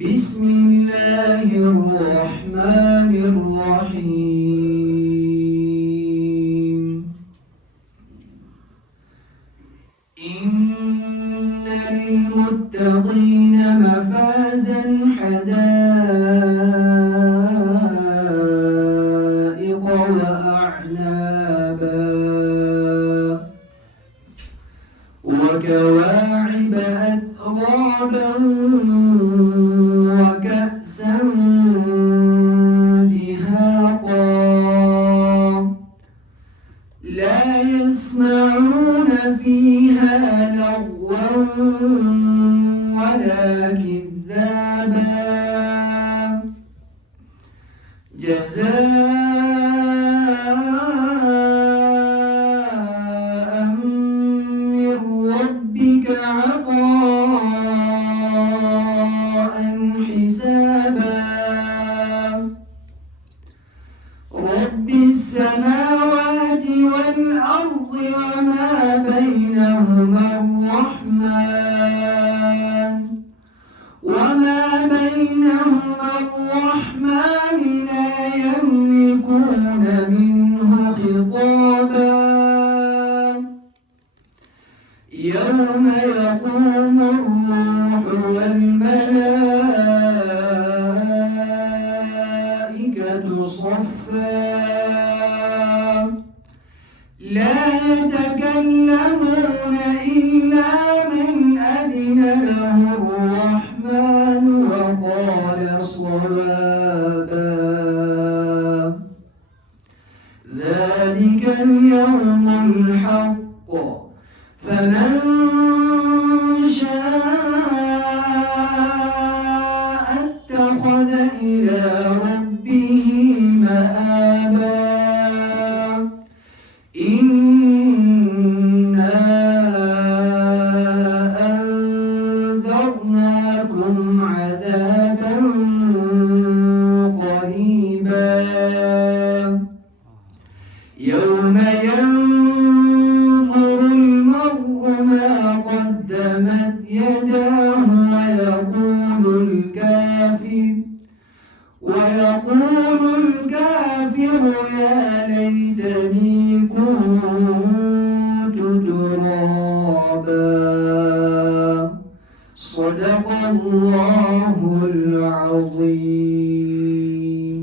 بسم الله الرحمن الرحيم إن للمتقين مفازا حدائق وأعنابا وكواعب أترابا وكأسا دهاقا لا يسمعون فيها لغوا ولا كذابا جزاء من ربك عطاء حسابا رب السماوات والأرض وما بينهما الرحمن لا يملكون منه خطابا يوم يقوم الروح والملائكة صفا لا يتكلمون إلا من أذن له الرحمن وقال صوابا ذلك اليوم الحق فمن شاء اتخذ إلى ربه مآبا إنا أنذرناكم عذابا قريبا يوم ينظر المرء ما قدمت يداه ويقول الكافر يا ليتني كنت ترابا صدق الله العظيم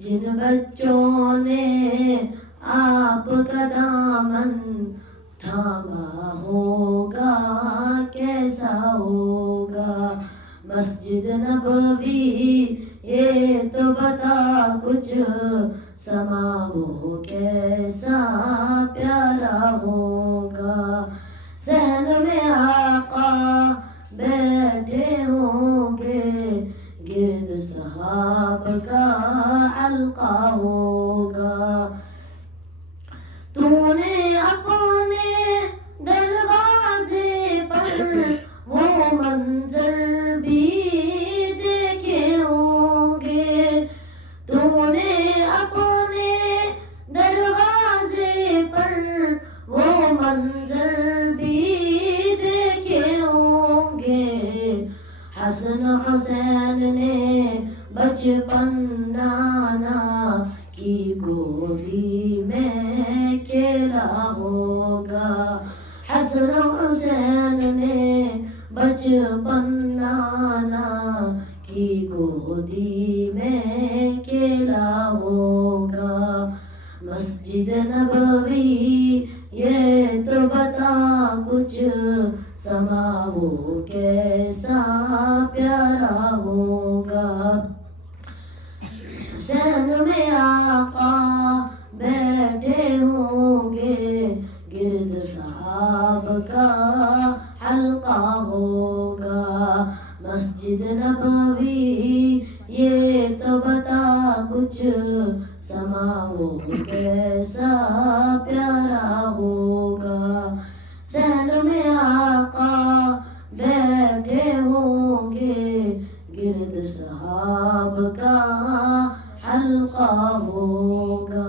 جن بچوں نے آپ کا دامن تھاما ہوگا کیسا ہوگا مسجد نبوی یہ تو بتا کچھ سما وہ کیسا پیارا ہوگا صحن میں آقا بیٹھے ہوں گے گرد صحاب کا حلقہ ہوگا تو نے اپنے دروازے پر وہ منظر بھی دیکھے ہوں گے تو نے اپنے دروازے پر وہ منظر بھی دیکھے ہوں گے حسن حسین نے بچپن نانا کی گودی میں کھیلا ہوگا حسن حسین نے بچپن نانا کی گودی میں کھیلا ہوگا مسجد نبوی یہ تو بتا کچھ سما وہ کیسا پیارا ہوگا حسین میں آقا بیٹھے ہوں گے گرد صحاب کا حلقہ ہوگا مسجد نبوی یہ تو بتا کچھ سما وہ کیسا پیارا ہوگا صحن میں آقا بیٹھے ہوں گے گرد صحاب کا حلقہ ہوگا